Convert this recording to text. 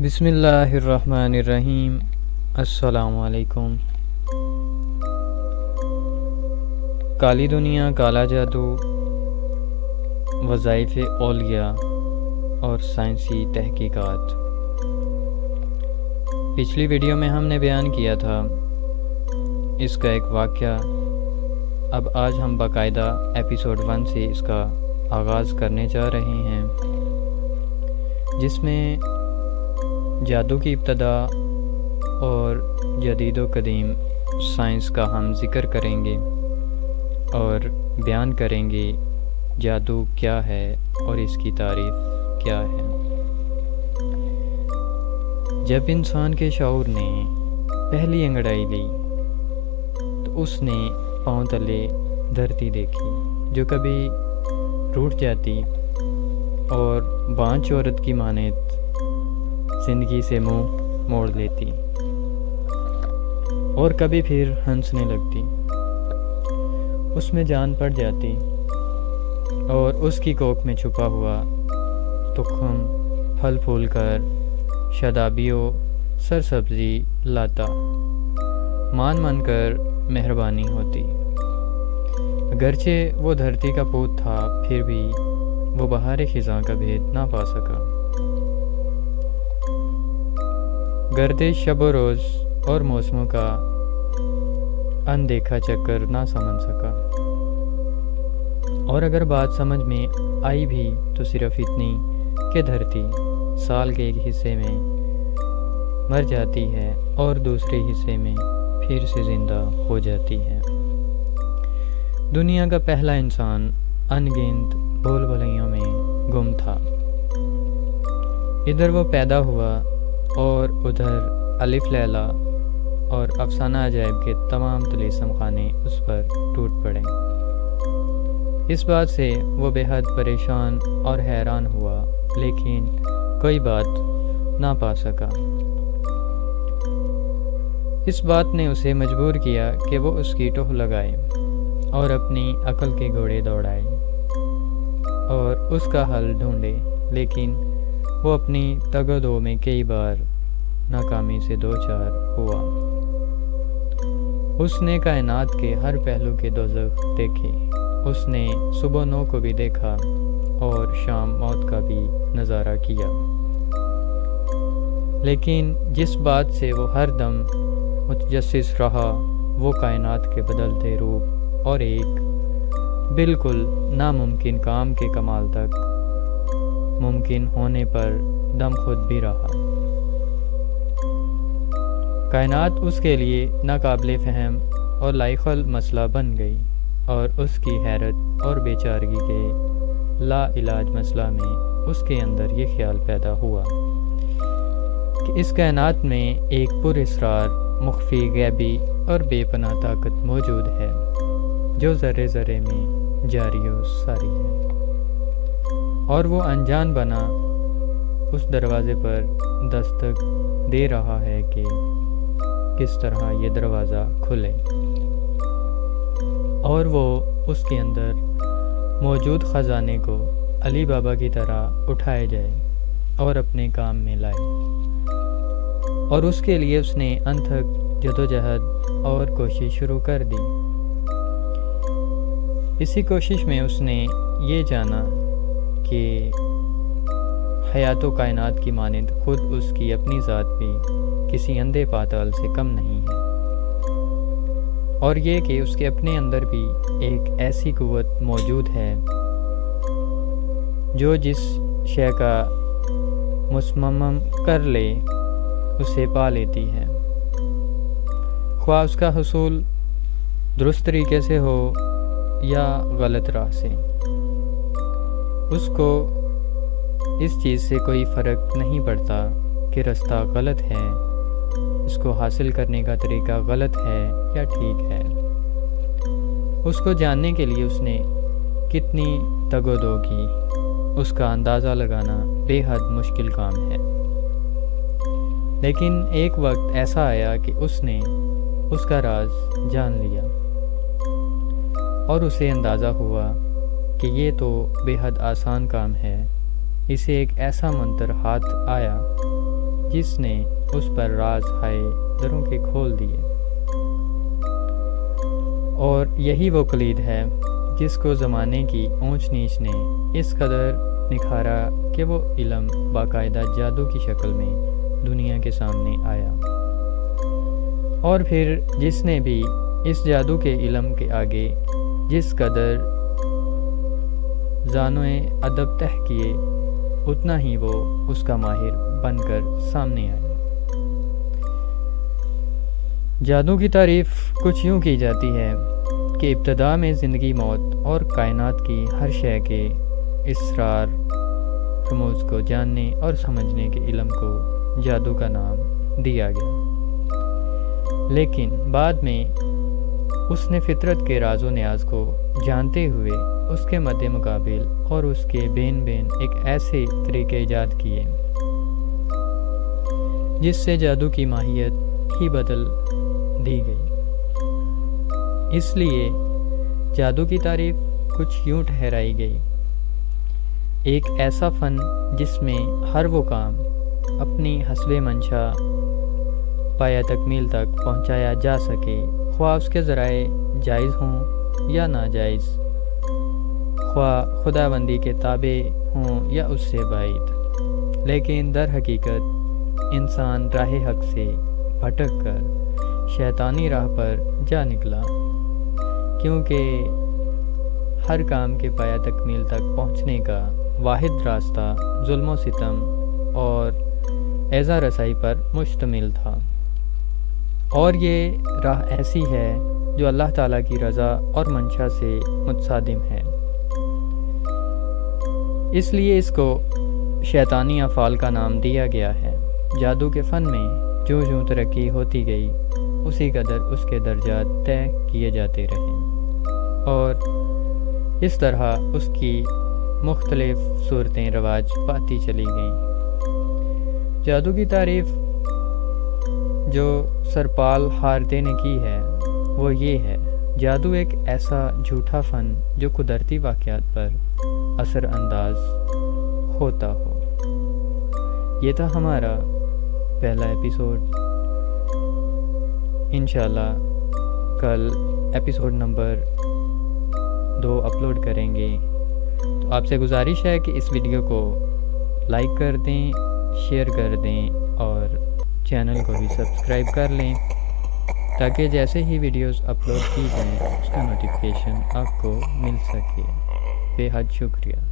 بسم اللہ الرحمن الرحیم۔ السلام علیکم۔ کالی دنیا، کالا جادو، وظائف اولیاء اور سائنسی تحقیقات۔ پچھلی ویڈیو میں ہم نے بیان کیا تھا اس کا ایک واقعہ۔ اب آج ہم باقاعدہ ایپیسوڈ 1 سے اس کا آغاز کرنے جا رہے ہیں، جس میں جادو کی ابتدا اور جدید و قدیم سائنس کا ہم ذکر کریں گے اور بیان کریں گے جادو کیا ہے اور اس کی تعریف کیا ہے۔ جب انسان کے شعور نے پہلی انگڑائی لی تو اس نے پاؤں تلے دھرتی دیکھی جو کبھی ٹوٹ جاتی اور بانجھ عورت کی مانند زندگی سے منہ موڑ لیتی اور کبھی پھر ہنسنے لگتی۔ اس میں جان پڑ جاتی اور اس کی کوکھ میں چھپا ہوا تخم پھل پھول کر شادابی و سرسبزی لاتا، مان کر مہربانی ہوتی۔ اگرچہ وہ دھرتی کا پوت تھا، پھر بھی وہ بہار خزاں کا بھید نہ پا سکا۔ گردش شب و روز اور موسموں کا اندیکھا چکر نہ سمجھ سکا، اور اگر بات سمجھ میں آئی بھی تو صرف اتنی کہ دھرتی سال کے ایک حصے میں مر جاتی ہے اور دوسرے حصے میں پھر سے زندہ ہو جاتی ہے۔ دنیا کا پہلا انسان ان گنت بھول بھلیوں میں گم تھا۔ ادھر وہ پیدا ہوا اور ادھر الف لیلا اور افسانہ عجائب کے تمام طلسم خانے اس پر ٹوٹ پڑے۔ اس بات سے وہ بے حد پریشان اور حیران ہوا، لیکن کوئی بات نہ پا سکا۔ اس بات نے اسے مجبور کیا کہ وہ اس کی ٹوہ لگائے اور اپنی عقل کے گھوڑے دوڑائے اور اس کا حل ڈھونڈے، لیکن وہ اپنی تگ و دو میں کئی بار ناکامی سے دوچار ہوا۔ اس نے کائنات کے ہر پہلو کے دوزخ دیکھے، اس نے صبح نو کو بھی دیکھا اور شام موت کا بھی نظارہ کیا، لیکن جس بات سے وہ ہر دم متجسس رہا وہ کائنات کے بدلتے روپ اور ایک بالکل ناممکن کام کے کمال تک ممکن ہونے پر دم خود بھی رہا۔ کائنات اس کے لیے ناقابل فہم اور لائق مسئلہ بن گئی، اور اس کی حیرت اور بے چارگی کے لا علاج مسئلہ میں اس کے اندر یہ خیال پیدا ہوا کہ اس کائنات میں ایک پر اسرار مخفی غیبی اور بے پناہ طاقت موجود ہے جو ذرے ذرے میں جاری و ساری ہے، اور وہ انجان بنا اس دروازے پر دستک دے رہا ہے کہ کس طرح یہ دروازہ کھلے اور وہ اس کے اندر موجود خزانے کو علی بابا کی طرح اٹھائے جائے اور اپنے کام میں لائے۔ اور اس کے لیے اس نے انتھک جدوجہد اور کوشش شروع کر دی۔ اسی کوشش میں اس نے یہ جانا کہ حیات و کائنات کی مانند خود اس کی اپنی ذات بھی کسی اندھے پاتال سے کم نہیں ہے، اور یہ کہ اس کے اپنے اندر بھی ایک ایسی قوت موجود ہے جو جس شے کا مصمم کر لے اسے پا لیتی ہے، خواہ اس کا حصول درست طریقے سے ہو یا غلط راہ سے۔ اس کو اس چیز سے کوئی فرق نہیں پڑتا کہ رستہ غلط ہے، اس کو حاصل کرنے کا طریقہ غلط ہے یا ٹھیک ہے۔ اس کو جاننے کے لیے اس نے کتنی تگ و دو کی، اس کا اندازہ لگانا بے حد مشکل کام ہے۔ لیکن ایک وقت ایسا آیا کہ اس نے اس کا راز جان لیا، اور اسے اندازہ ہوا کہ یہ تو بے حد آسان کام ہے۔ اسے ایک ایسا منتر ہاتھ آیا جس نے اس پر راز ہائے دروں کے کھول دیے، اور یہی وہ کلید ہے جس کو زمانے کی اونچ نیچ نے اس قدر نکھارا کہ وہ علم باقاعدہ جادو کی شکل میں دنیا کے سامنے آیا، اور پھر جس نے بھی اس جادو کے علم کے آگے جس قدر زانوئے ادب تہ کیے، اتنا ہی وہ اس کا ماہر بن کر سامنے آیا۔ جادو کی تعریف کچھ یوں کی جاتی ہے کہ ابتدا میں زندگی، موت اور کائنات کی ہر شے کے اسرار رموز کو جاننے اور سمجھنے کے علم کو جادو کا نام دیا گیا، لیکن بعد میں اس نے فطرت کے راز و نیاز کو جانتے ہوئے اس کے مد مقابل اور اس کے بین بین ایک ایسے طریقے ایجاد کیے جس سے جادو کی ماہیت ہی بدل دی گئی۔ اس لیے جادو کی تعریف کچھ یوں ٹھہرائی گئی: ایک ایسا فن جس میں ہر وہ کام اپنی حسب منشا پایہ تکمیل تک پہنچایا جا سکے، خواہ اس کے ذرائع جائز ہوں یا ناجائز، خواہ خدا بندی کے تابع ہوں یا اس سے بعید، لیکن در حقیقت انسان راہ حق سے بھٹک کر شیطانی راہ پر جا نکلا، کیونکہ ہر کام کے پایہ تکمیل تک پہنچنے کا واحد راستہ ظلم و ستم اور ایذا رسائی پر مشتمل تھا، اور یہ راہ ایسی ہے جو اللہ تعالیٰ کی رضا اور منشا سے متصادم ہے۔ اس لیے اس کو شیطانی افعال کا نام دیا گیا ہے۔ جادو کے فن میں جو جو ترقی ہوتی گئی، اسی قدر اس کے درجات طے کیے جاتے رہے، اور اس طرح اس کی مختلف صورتیں رواج پاتی چلی گئیں۔ جادو کی تعریف جو سرپال ہاردے نے کی ہے وہ یہ ہے: جادو ایک ایسا جھوٹا فن جو قدرتی واقعات پر اثر انداز ہوتا ہو۔ یہ تھا ہمارا پہلا ایپیسوڈ۔ انشاءاللہ کل ایپیسوڈ نمبر 2 اپلوڈ کریں گے، تو آپ سے گزارش ہے کہ اس ویڈیو کو لائک کر دیں، شیئر کر دیں، اور چینل کو بھی سبسکرائب کر لیں تاکہ جیسے ہی ویڈیوز اپلوڈ کی جائیں اس کا نوٹیفیکیشن آپ کو مل سکے۔ بے حد شکریہ۔